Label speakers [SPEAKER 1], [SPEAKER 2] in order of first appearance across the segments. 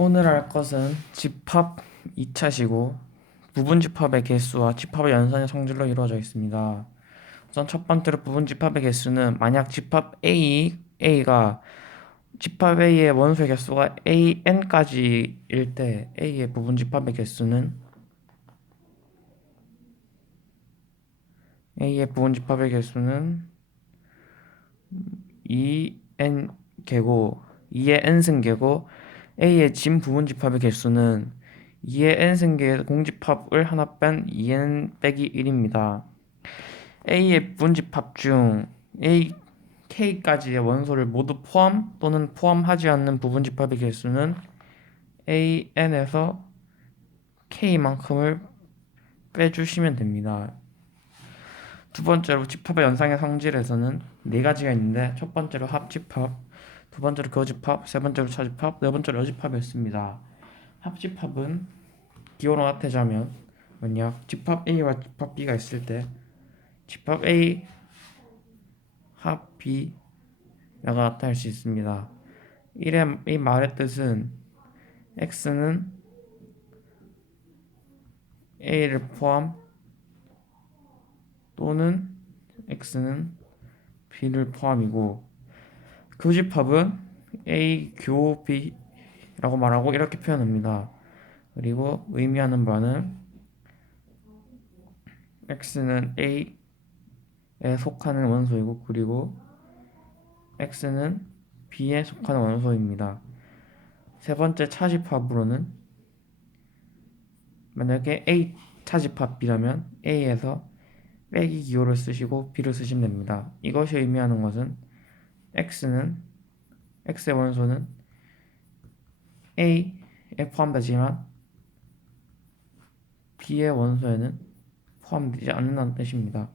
[SPEAKER 1] 오늘 할 것은 집합 2차시고 부분 집합의 개수와 집합의 연산의 성질로 이루어져 있습니다. 우선 첫 번째로 부분 집합의 개수는 만약 집합 A, A가 집합 A의 원소의 개수가 AN까지일 때 A의 부분 집합의 개수는 A의 부분 집합의 개수는 2n 개고 2의 n승계고 A의 진 부분 집합의 개수는 2의 n승계의 공집합을 하나 뺀 2n 빼기 1입니다. A의 부분 집합 중 A, K까지의 원소를 모두 포함 또는 포함하지 않는 부분 집합의 개수는 AN에서 K만큼을 빼주시면 됩니다. 두 번째로 집합의 연상의 성질에서는 네 가지가 있는데 첫 번째로 합집합, 두 번째로 교집합, 세 번째로 차집합, 네 번째로 여집합이었습니다. 합집합은 기호로 나타내자면 만약 집합 A와 집합 B가 있을 때 집합 A 합 B라고 나타낼 수 있습니다. 이의 이 말의 뜻은 X는 A를 포함 또는 x는 b를 포함이고 교집합은 a 교 b라고 말하고 이렇게 표현합니다. 그리고 의미하는 바는 x는 a에 속하는 원소이고 그리고 x는 b에 속하는 원소입니다. 세 번째 차집합으로는 만약에 a 차집합 b라면 a에서 빼기 기호를 쓰시고 b를 쓰시면 됩니다. 이것이 의미하는 것은 x는 x의 원소는 a에 포함되지만 b의 원소에는 포함되지 않는다는 뜻입니다.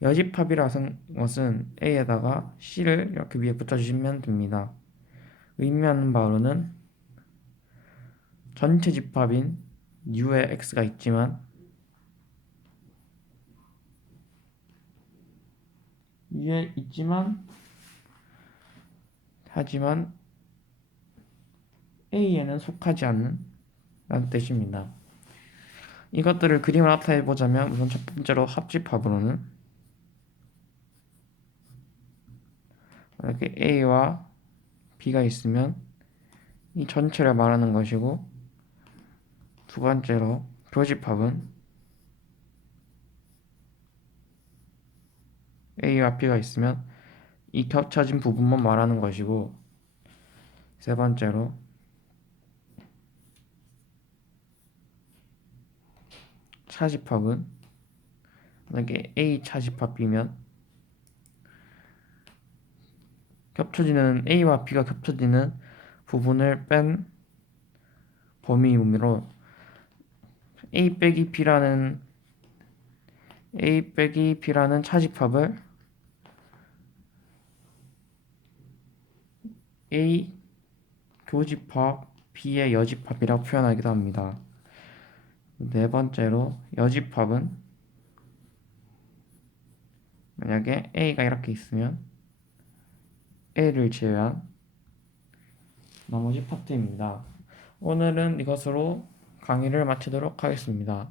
[SPEAKER 1] 여집합이라는 것은 a에다가 c를 이렇게 위에 붙여주시면 됩니다. 의미하는 바로는 전체 집합인 u에 x가 있지만 위에 있지만 하지만 A에는 속하지 않는 라는 뜻입니다. 이것들을 그림을 나타내 보자면 우선 첫 번째로 합집합으로는 이렇게 A와 B가 있으면 이 전체를 말하는 것이고 두 번째로 교집합은 A와 B가 있으면 이 겹쳐진 부분만 말하는 것이고 세 번째로 차집합은 만약에 A 차집합 B면 겹쳐지는 A와 B가 겹쳐지는 부분을 뺀 범위이므로 A 빼기 B라는 A 빼기 B라는 차집합을 A 교집합 B의 여집합이라고 표현하기도 합니다. 네 번째로 여집합은 만약에 A가 이렇게 있으면 A를 제외한 나머지 파트입니다. 오늘은 이것으로 강의를 마치도록 하겠습니다.